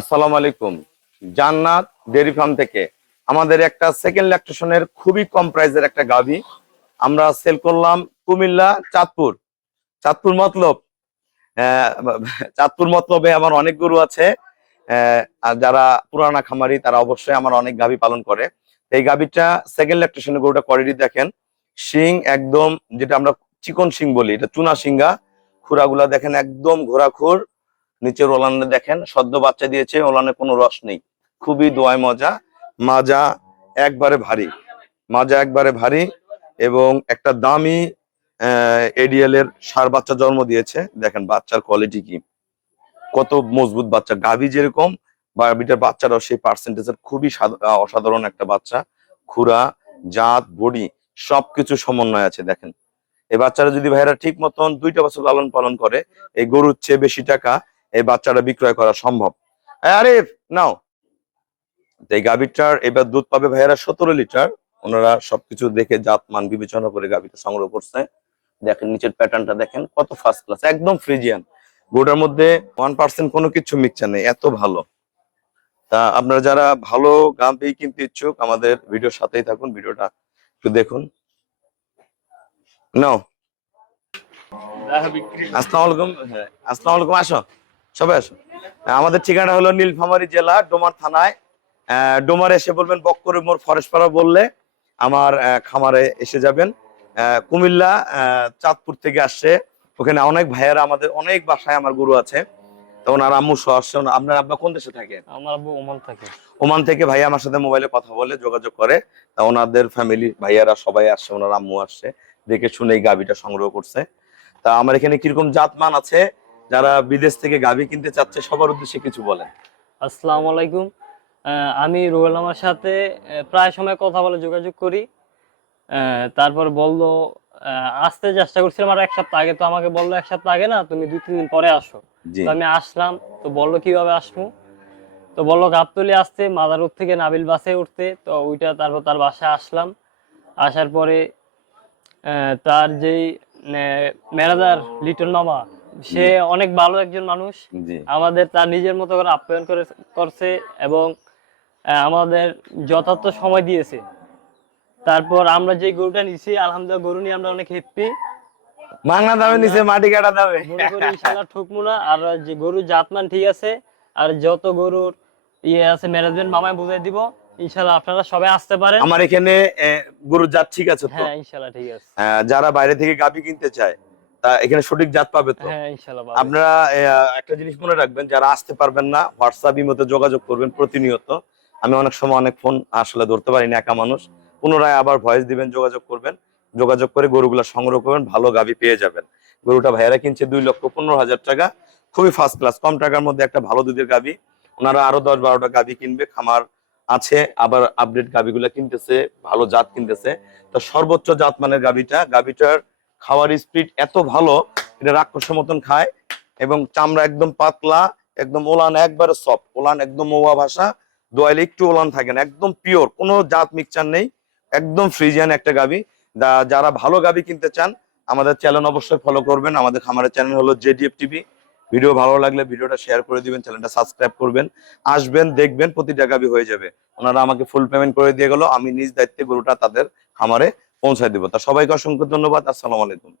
আসসালামু আলাইকুম। জান্নাত ডেয়ারি ফার্ম থেকে। আমাদের একটা সেকেন্ড ল্যাকটেশনের খুবই কম প্রাইসের একটা গাভি। আমরা সেল করলাম কুমিল্লা, চাঁদপুর। চাঁদপুর মতলব চাঁদপুর মতলবে আমার অনেক গরু আছে। যারা পুরানা খামারি, তারা অবশ্যই আমার অনেক গাভি পালন করে। এই গাভিটা সেকেন্ড ল্যাকটেশনের গরুটা কোয়ালিটি দেখেন। শিং একদম, যেটা আমরা চিকন শিং বলি, এটা চুনা শিঙ্গা। খুরাগুলা দেখেন একদম ঘোরাখুর। নিচের ওলানে দেখেন, সদ্য বাচ্চা দিয়েছে, ওলানে কোনো রস নেই। খুবই দোয়ায় মজা, মাজা একবারে ভারী, মাজা একবারে ভারী এবং একটা দামি এডিএল এর সার বাচ্চা জন্ম দিয়েছে। দেখেন বাচ্চার কোয়ালিটি কি। কত মজবুত বাচ্চা, গাভী যেরকম বারবিটার বাচ্চারাও সেই পার্সেন্টেজের খুবই অসাধারণ একটা বাচ্চা। খুরা, জাত, বডি, সবকিছু সমন্বয় আছে, দেখেন। এই বাচ্চারা যদি ভাইরা ঠিক মতন দুইটা বছর লালন পালন করে, এই গরুর চেয়ে বেশি টাকা এই বাচ্চাটা বিক্রয় করা সম্ভব। আরে নাও। এই গাভীটার এবার দুধ পাবে ভাইয়েরা সতেরো লিটার। ওনারা সবকিছু দেখে জাত মান বিবেচনা করে গাভীটা সংগ্রহ করছে। দেখেন নিচের প্যাটার্নটা দেখেন কত ফার্স্ট ক্লাস একদম ফ্রিজিয়ান গোটার মধ্যে ওয়ান পার্সেন্ট কোনো কিছু মিক্সচার নেই এত ভালো। তা আপনারা যারা ভালো গাভী কিনতে ইচ্ছুক আমাদের ভিডিওর সাথেই থাকুন ভিডিওটা একটু দেখুন। নাও। আসসালামু আলাইকুম। হ্যাঁ, আসসালামু আলাইকুম আসো। সবাই আসো। আমাদের ঠিকানা হলো নীলফামারী জেলা ডোমার থানায়। ডোমারে এসে বলবেন বক্করে মোর ফরেস্টপাড়া বললে আমার খামারে এসে যাবেন। কুমিল্লা চাঁদপুর থেকে আসছে। ওখানে অনেক ভাইয়েরা আমাদের অনেক বাসায় আমার গরু আছে। তো ওনার আম্মু সহ আসছে। আপনার আব্বা কোন দেশে থাকে? আমার আব্বু ওমান থাকে। ওমান থেকে ভাইয়া আমার সাথে মোবাইলে কথা বলে যোগাযোগ করে। তা ওনাদের ফ্যামিলি ভাইয়ারা সবাই আসছে ওনার আম্মু আসছে। দেখে শুনে এই গাভিটা সংগ্রহ করছে। তা আমার এখানে কীরকম জাতমান আছে যারা বিদেশ থেকে গাভি কিনতে চাচ্ছে সবার উদ্দেশ্যে কিছু বলেন। আসসালামু আলাইকুম। আমি রুহেল আমার সাথে প্রায় সময় কথা বলে যোগাযোগ করি। তারপর বলল আসতে চেষ্টা করছিলাম আর এক সপ্তাহ আগে। তো আমাকে বলল এক সপ্তাহ আগে না তুমি দুই তিন দিন পরে আসো। তো আমি আসলাম তো বলল কীভাবে আসব? তো বলল গাবতলি আসতে মাদারুর থেকে নাবিল বাসে উঠতে। তো ওইটা তারপর তার বাসায় আসলাম। আসার পরে আহ, তার যেই ম্যানেজার লিটন মামা সে অনেক ভালো একজন মানুষ। আমাদের তার নিজের মতো করে আপ্যায়ন করে করছে এবং আমাদের যথার্থ সময় দিয়েছে। তারপর আমরা যে গরুটা নিছি আলহামদুলিল্লাহ গরু নিয়ে আমরা অনেক হ্যাপি মাংনা দামে নিচে মাটি কাটা দামে। করি ইনশাল্লাহ না। আর যে গরুর জাতমান ঠিক আছে আর যত গরুর ইয়ে আছে ম্যানেজমেন্ট মামায় বুঝাই দিব। ইনশাল্লাহ আপনারা সবাই আসতে পারেন। আমার এখানে গরুর জাত ঠিক আছে তো? হ্যাঁ ইনশাল্লাহ ঠিক আছে। যারা বাইরে থেকে গাভি কিনতে চায় তা এখানে সঠিক জাত পাবে তো? হ্যাঁ। আপনারা একটা জিনিস মনে রাখবেন যারা আসতে পারবেন না হোয়াটসঅ্যাপ ইমোতে যোগাযোগ করবেন প্রতিনিয়ত। আমি অনেক সময় অনেক ফোন আসলে ধরতে পারি না একা মানুষ। পুনরায় আবার ভয়েস দিবেন যোগাযোগ করবেন। যোগাযোগ করে গরুগুলা সংগ্রহ করবেন ভালো গাভি পেয়ে যাবেন। গরুটা ভাইয়েরা কিনছে দুই লক্ষ পনেরো হাজার টাকা। খুবই ফার্স্ট ক্লাস কম টাকার মধ্যে একটা ভালো দুধের গাভি। ওনারা আরও দশ বারোটা গাভি কিনবে খামার আছে আবার আপডেট গাভিগুলা কিনতেছে ভালো জাত কিনতেছে। তো সর্বোচ্চ জাত মানের গাভিটা গাভিটার খাওয়ার স্পিড এত ভালো, এটা রাক্ষসের মতন খায় এবং চামড়া একদম পাতলা, একদম ওলান একবারে সফট ওলান একদম মৌয়া ভাষা, দোয়াইলে একটু ওলান থাকে না, একদম পিওর কোনো জাত মিক্সচার নেই, একদম ফ্রিজিয়ান একটা গাবি। যারা ভালো গাবি কিনতে চান, আমাদের চ্যানেল অবশ্যই ফলো করবেন। আমাদের খামারের চ্যানেল হলো জেডিএফ টিভি ভিডিও ভালো লাগলে ভিডিওটা শেয়ার করে দিবেন চ্যানেলটা সাবস্ক্রাইব করবেন। আসবেন, দেখবেন, প্রতিটা গাবি হয়ে যাবে। ওনারা আমাকে ফুল পেমেন্ট করে দিয়ে গেল, আমি নিজ দায়িত্বে গরুটা তাদের খামারে পৌঁছায় দিব। তা সবাইকে অসংখ্য ধন্যবাদ। আসসালামু আলাইকুম।